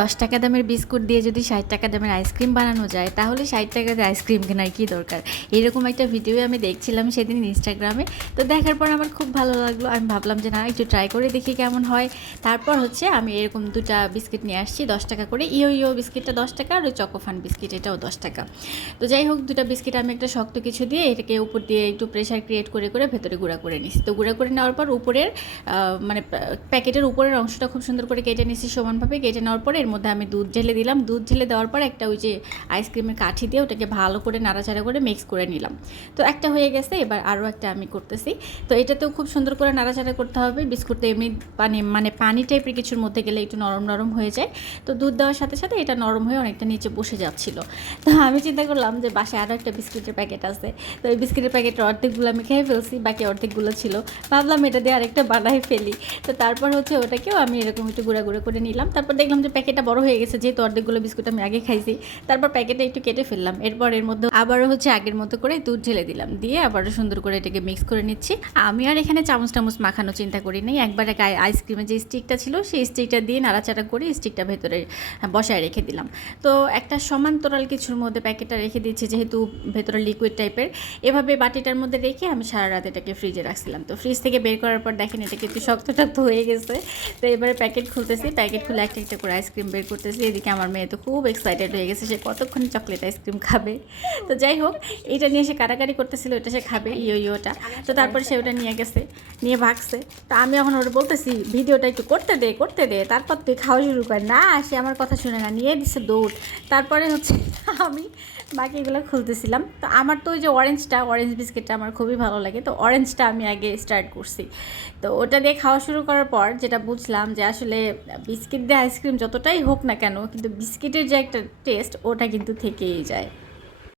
দশ টাকা দামের বিস্কুট দিয়ে যদি ষাট টাকা দামের আইসক্রিম বানানো যায়, তাহলে ষাট টাকা দিয়ে আইসক্রিম কেনার কী দরকার? এরকম একটা ভিডিও আমি দেখছিলাম সেদিন ইনস্টাগ্রামে তো দেখার পর আমার খুব ভালো লাগল। আমি ভাবলাম যে, না, একটু ট্রাই করে দেখি কেমন হয়। তারপর হচ্ছে আমি এরকম দুটা বিস্কিট নিয়ে আসছি, দশ টাকা করে। ইও ইও বিস্কিটটা দশ টাকা আর ওই চকোফান বিস্কিট, এটাও দশ টাকা। তো যাই হোক, দুটা বিস্কিট আমি একটা শক্ত কিছু দিয়ে এটাকে উপর দিয়ে একটু প্রেশার ক্রিয়েট করে করে ভেতরে গুঁড়া করে নিছি। তো গুঁড়া করে নেওয়ার পর উপরের মানে প্যাকেটের উপরের অংশটা খুব সুন্দর করে কেটে নিছি সমানভাবে। কেটে নেওয়ার পরে এর মধ্যে আমি দুধ ঢেলে দিলাম। দুধ ঢেলে দেওয়ার পর একটা ওই যে আইসক্রিমের কাঠি দিয়ে ওটাকে ভালো করে নাড়াচাড়া করে মিক্স করে নিলাম। তো একটা হয়ে গেছে, এবার আরও একটা আমি করতেছি। তো এটাতেও খুব সুন্দর করে নাড়াচাড়া করতে হবে। বিস্কুটটা এমনি পানি মানে পানি টাইপের কিছুর মধ্যে গেলে একটু নরম নরম হয়ে যায়। তো দুধ দেওয়ার সাথে সাথে এটা নরম হয়ে অনেকটা নিচে বসে যাচ্ছিল। তো আমি চিন্তা করলাম যে বাসায় আরও একটা বিস্কুটের প্যাকেট আছে। তো ওই বিস্কুটের প্যাকেটের অর্ধেকগুলো আমি খেয়ে ফেলছি, বাকি অর্ধেকগুলো ছিল। ভাবলাম এটা দিয়ে আরেকটা বানাই ফেলি। তো তারপর হচ্ছে ওটাকেও আমি এরকম একটু গুঁড়া গুঁড়ো করে নিলাম। তারপর দেখলাম যে প্যাকেটটা বড় হয়ে গেছে, যেহেতু অর্ধেকগুলো বিস্কুট আমি আগে খাইছি। তারপর প্যাকেটটা একটু কেটে ফেললাম। এরপর এর মধ্যে আবারও হচ্ছে আগের মতো করে দুধ ঢেলে দিলাম। দিয়ে আবারও সুন্দর করে এটাকে মিক্স করে নিচ্ছি। আমি আর এখানে চামচ টামচ মাখানো চিন্তা করি নাই। একবার এক আই- আইসক্রিমের যে স্টিকটা ছিল, সেই স্টিকটা দিয়ে নাড়াচাড়া করে স্টিকটা ভেতরে বসায় রেখে দিলাম। তো একটা সমান্তরাল কিছুর মধ্যে প্যাকেটটা রেখে দিচ্ছি যেহেতু ভেতরে লিকুইড টাইপের এভাবে বাটিটার মধ্যে রেখে আমি সারা রাত এটাকে ফ্রিজে রাখছিলাম। তো ফ্রিজ থেকে বের করার পর দেখেন এটা কিন্তু শক্ত টক্ত হয়ে গেছে। তো এবারে প্যাকেট খুলতেছি। প্যাকেট খুলে একটা একটা করে আইসক্রিম বের করতেছে। এদিকে আমার মেয়ে তো খুব এক্সাইটেড হয়ে গেছে, সে কতক্ষণ চকলেট আইসক্রিম খাবে। তো যাই হোক এটা নিয়ে সে কাটাকাটি করতেছিল ওটা সে খাবে ইয়ো ইয়োটা তো তারপরে সে ওটা নিয়ে গেছে, নিয়ে ভাগছে। তো আমি এখন ওটা বলতেছি, ভিডিওটা একটু করতে দে করতে দে, তারপর তুই খাওয়া শুরু কর। না, সে আমার কথা শুনে না, নিয়ে দিচ্ছে দৌড়। তারপরে হচ্ছে আমি বাকিগুলো খুলতেছিলাম। তো আমার তো ওই যে অরেঞ্জটা অরেঞ্জ বিস্কিটটা আমার খুবই ভালো লাগে। তো অরেঞ্জটা আমি আগে স্টার্ট করছি। তো ওটা দিয়ে খাওয়া শুরু করার পর যেটা বুঝলাম যে আসলে বিস্কিট দিয়ে আইসক্রিম যতটাই হোক না কেন, কিন্তু বিস্কিটের যে একটা টেস্ট ওটা কিন্তু থেকেই যায়।